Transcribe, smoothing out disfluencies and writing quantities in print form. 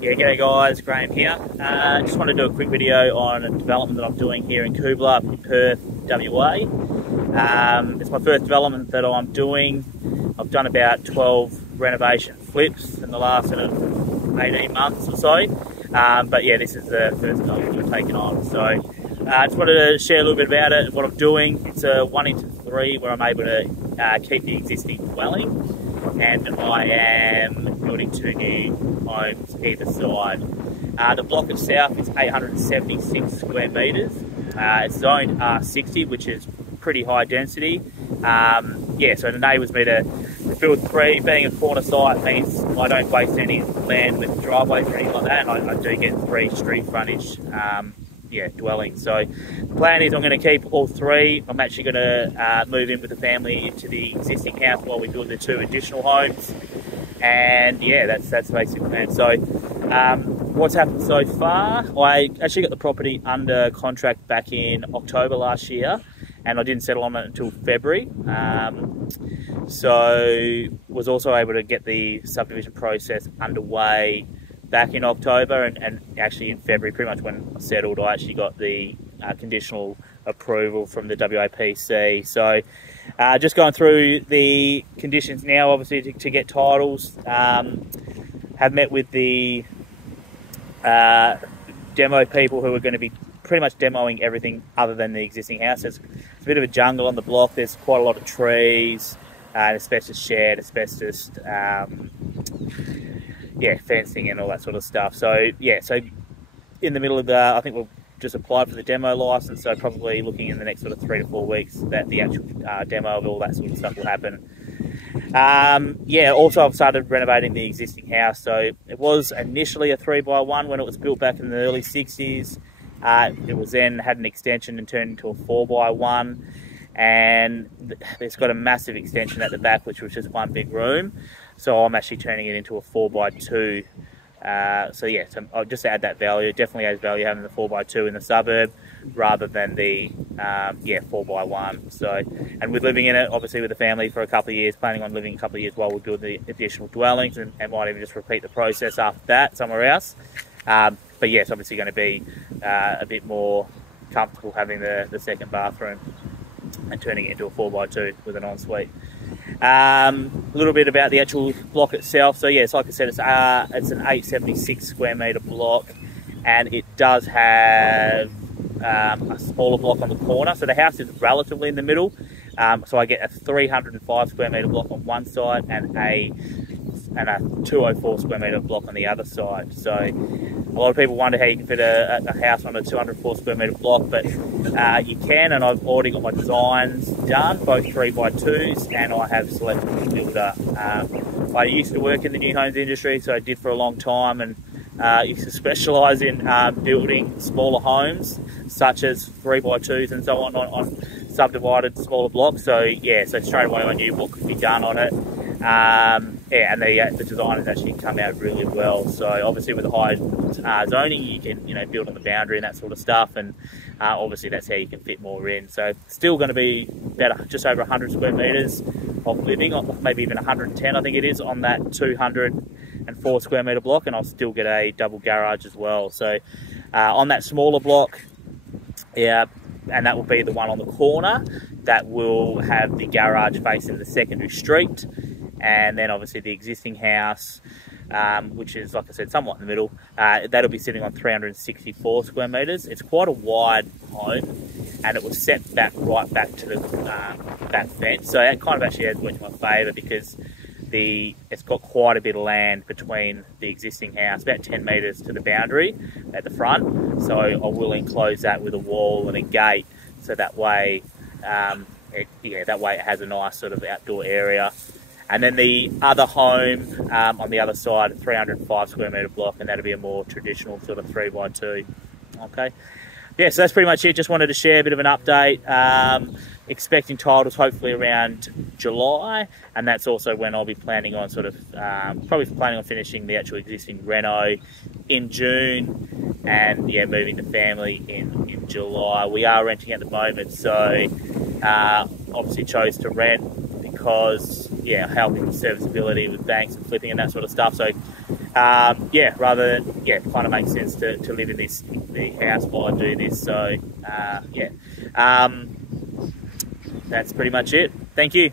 Yeah, g'day guys, Graham here. Just want to do a quick video on a development that I'm doing here in Coolbellup in Perth, WA. It's my first development that I'm doing. I've done about 12 renovation flips in the last sort of 18 months or so. But yeah, this is the first development we're taking on. So I just wanted to share a little bit about it, what I'm doing. It's a 1:3 where I'm able to keep the existing dwelling, and I am building 2 new homes either side. The block itself is 876 square metres. It's zoned R60, which is pretty high density. Yeah, so the neighbours me to build 3. Being a corner site means I don't waste any land with driveways or anything like that, and I do get 3 street frontage dwellings. So the plan is I'm going to keep all 3. I'm actually going to move in with the family into the existing house while we build the 2 additional homes. And yeah, that's basically the plan. So what's happened so far, I actually got the property under contract back in October last year, and I didn't settle on it until February. So was also able to get the subdivision process underway back in October, and actually in February, pretty much when I settled, I actually got the conditional approval from the WAPC. So just going through the conditions now, obviously to get titles. Have met with the demo people who are going to be pretty much demoing everything other than the existing house. It's a bit of a jungle on the block. There's quite a lot of trees, asbestos shed, asbestos fencing and all that sort of stuff. So yeah, so in the middle of I think we'll just applied for the demo license, so probably looking in the next sort of 3 to 4 weeks that the actual demo of all that sort of stuff will happen. Yeah, also I've started renovating the existing house. So it was initially a 3x1 when it was built back in the early 60s. It was then had an extension and turned into a 4x1, and it's got a massive extension at the back, which was just one big room. So I'm actually turning it into a 4x2. So yeah, so I'll just add that value. It definitely adds value having the 4x2 in the suburb rather than the 4x1. So, and with living in it, obviously with the family for a couple of years, planning on living a couple of years while we build the additional dwellings, and might even just repeat the process after that somewhere else. But yeah, it's obviously going to be a bit more comfortable having the second bathroom and turning it into a 4x2 with an ensuite. A little bit about the actual block itself. So yes, like I said, it's an 876 square metre block, and it does have a smaller block on the corner. So the house is relatively in the middle. So I get a 305 square metre block on one side and a 204 square metre block on the other side. So a lot of people wonder how you can fit a house on a 204 square metre block, but you can, and I've already got my designs done, both 3x2s, and I have selected a builder. I used to work in the new homes industry, so I did for a long time, and used to specialise in building smaller homes, such as 3x2s and so on subdivided smaller blocks. So yeah, so straight away I knew what could be done on it. Yeah, and the design has actually come out really well. So obviously with the high zoning, you can build on the boundary and that sort of stuff, and obviously that's how you can fit more in. So still going to be about just over 100 square metres of living, maybe even 110 I think it is, on that 204 square metre block, and I'll still get a double garage as well. So on that smaller block, yeah, and that will be the one on the corner that will have the garage facing the secondary street. And then obviously the existing house, which is, like I said, somewhat in the middle, that'll be sitting on 364 square metres. It's quite a wide home, and it was set right back to the back fence. So that kind of actually has worked in my favour, because it's got quite a bit of land between the existing house, about 10 metres to the boundary at the front. So I will enclose that with a wall and a gate, so that way, that way it has a nice sort of outdoor area. And then the other home on the other side, a 305 square metre block, and that'll be a more traditional sort of 3x2. Okay. Yeah, so that's pretty much it. Just wanted to share a bit of an update. Expecting titles hopefully around July, and that's also when I'll be planning on probably planning on finishing the actual existing reno in June, and yeah, moving the family in July. We are renting at the moment, so obviously chose to rent because, yeah, helping with serviceability with banks and flipping and that sort of stuff. So yeah, rather than, yeah, kind of makes sense to live in the house while I do this. So yeah, that's pretty much it. Thank you.